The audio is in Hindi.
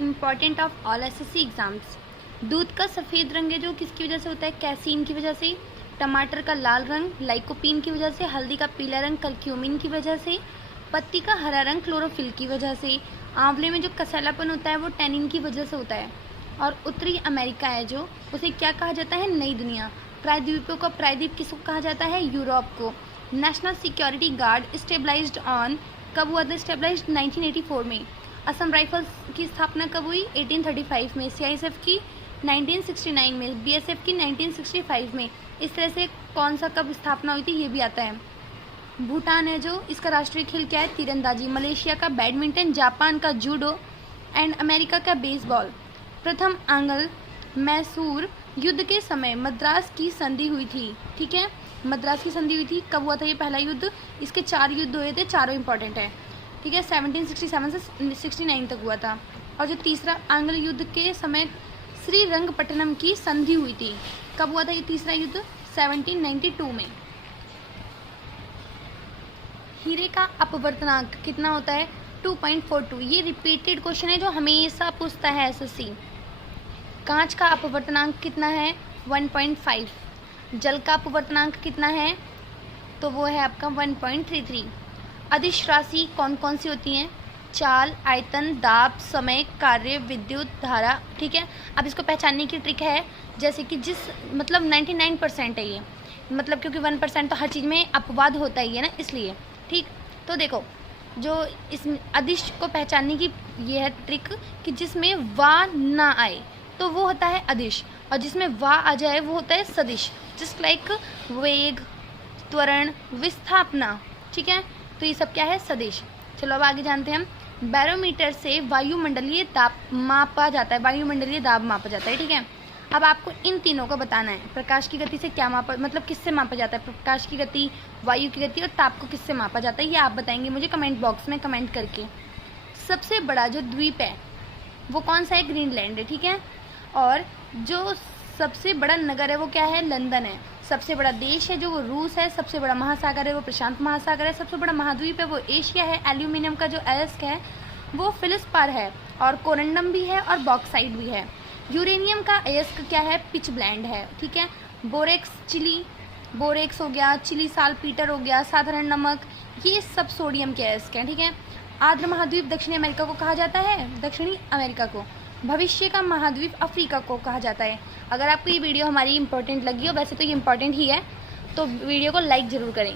Important of all SSC exams. दूध का सफ़ेद रंग है जो किसकी वजह से होता है? कैसीन की वजह से। टमाटर का लाल रंग लाइकोपीन की वजह से। हल्दी का पीला रंग कर्क्यूमिन की वजह से। पत्ती का हरा रंग क्लोरोफिल की वजह से। आंवले में जो कसैलापन होता है वो टैनिन की वजह से होता है। और उत्तरी अमेरिका है जो, उसे क्या कहा जाता है? नई दुनिया। प्रायद्वीपों का प्रायद्वीप किसको कहा जाता है? यूरोप को। National Security Guard established on, कब हुआ था स्टेबलाइज्ड? 1984 में। असम राइफल्स की स्थापना कब हुई? 1835 में। सीआईएसएफ की 1969 में। बीएसएफ की 1965 में। इस तरह से कौन सा कब स्थापना हुई थी ये भी आता है। भूटान है जो, इसका राष्ट्रीय खेल क्या है? तीरंदाजी। मलेशिया का बैडमिंटन। जापान का जूडो एंड अमेरिका का बेसबॉल। प्रथम आंग्ल मैसूर युद्ध के समय मद्रास की संधि हुई थी। ठीक है, मद्रास की संधि हुई थी। कब हुआ था ये पहला युद्ध? इसके 4 युद्ध हुए थे, चारों इंपॉर्टेंट है। ठीक है, 1767 से 69 तक हुआ था। और जो तीसरा आंग्ल युद्ध के समय श्रीरंगपट्टनम की संधि हुई थी। कब हुआ था ये तीसरा युद्ध? 1792 में। हीरे का अपवर्तनांक कितना होता है? 2.42। ये रिपीटेड क्वेश्चन है जो हमेशा पूछता है एसएससी। कांच का अपवर्तनांक कितना है? 1.5। जल का अपवर्तनांक कितना है? तो वो है आपका 1.33। अदिश राशि कौन कौन सी होती हैं? चाल, आयतन, दाब, समय, कार्य, विद्युत धारा। ठीक है, अब इसको पहचानने की ट्रिक है, जैसे कि जिस मतलब 99% है ये, मतलब क्योंकि 1% तो हर चीज़ में अपवाद होता ही है ना, इसलिए। ठीक, तो देखो जो इस अदिश को पहचानने की ये है ट्रिक कि जिसमें वा ना आए तो वो होता है अदिश, और जिसमें वा आ जाए वो होता है सदिश। जस्ट लाइक वेग, त्वरण, विस्थापना। ठीक है, तो ये सब क्या है? सदिश। चलो अब आगे जानते हैं हम। बैरोमीटर से वायुमंडलीय दाब मापा जाता है, वायुमंडलीय दाब मापा जाता है। ठीक है, अब आपको इन तीनों को बताना है। प्रकाश की गति से क्या मापा, मतलब किससे मापा जाता है? प्रकाश की गति, वायु की गति और ताप को किससे मापा जाता है, ये आप बताएंगे मुझे कमेंट बॉक्स में कमेंट करके। सबसे बड़ा जो द्वीप है वो कौन सा है? ग्रीनलैंड है। ठीक है, और जो सबसे बड़ा नगर है वो क्या है? लंदन है। सबसे बड़ा देश है जो वो रूस है। सबसे बड़ा महासागर है वो प्रशांत महासागर है। सबसे बड़ा महाद्वीप है वो एशिया है। एल्यूमिनियम का जो अयस्क है वो फेल्सपार है, और कोरंडम भी है और बॉक्साइट भी है। यूरेनियम का अयस्क क्या है? पिच ब्लेंड है। ठीक है, बोरेक्स चिली, बोरेक्स हो गया, चिली साल्पीटर हो गया, साधारण नमक, ये सब सोडियम के अयस्क हैं। ठीक है, आर्द्र महाद्वीप दक्षिणी अमेरिका को कहा जाता है, दक्षिणी अमेरिका को। भविष्य का महाद्वीप अफ्रीका को कहा जाता है। अगर आपको ये वीडियो हमारी इंपॉर्टेंट लगी हो, वैसे तो ये इंपॉर्टेंट ही है, तो वीडियो को लाइक ज़रूर करें।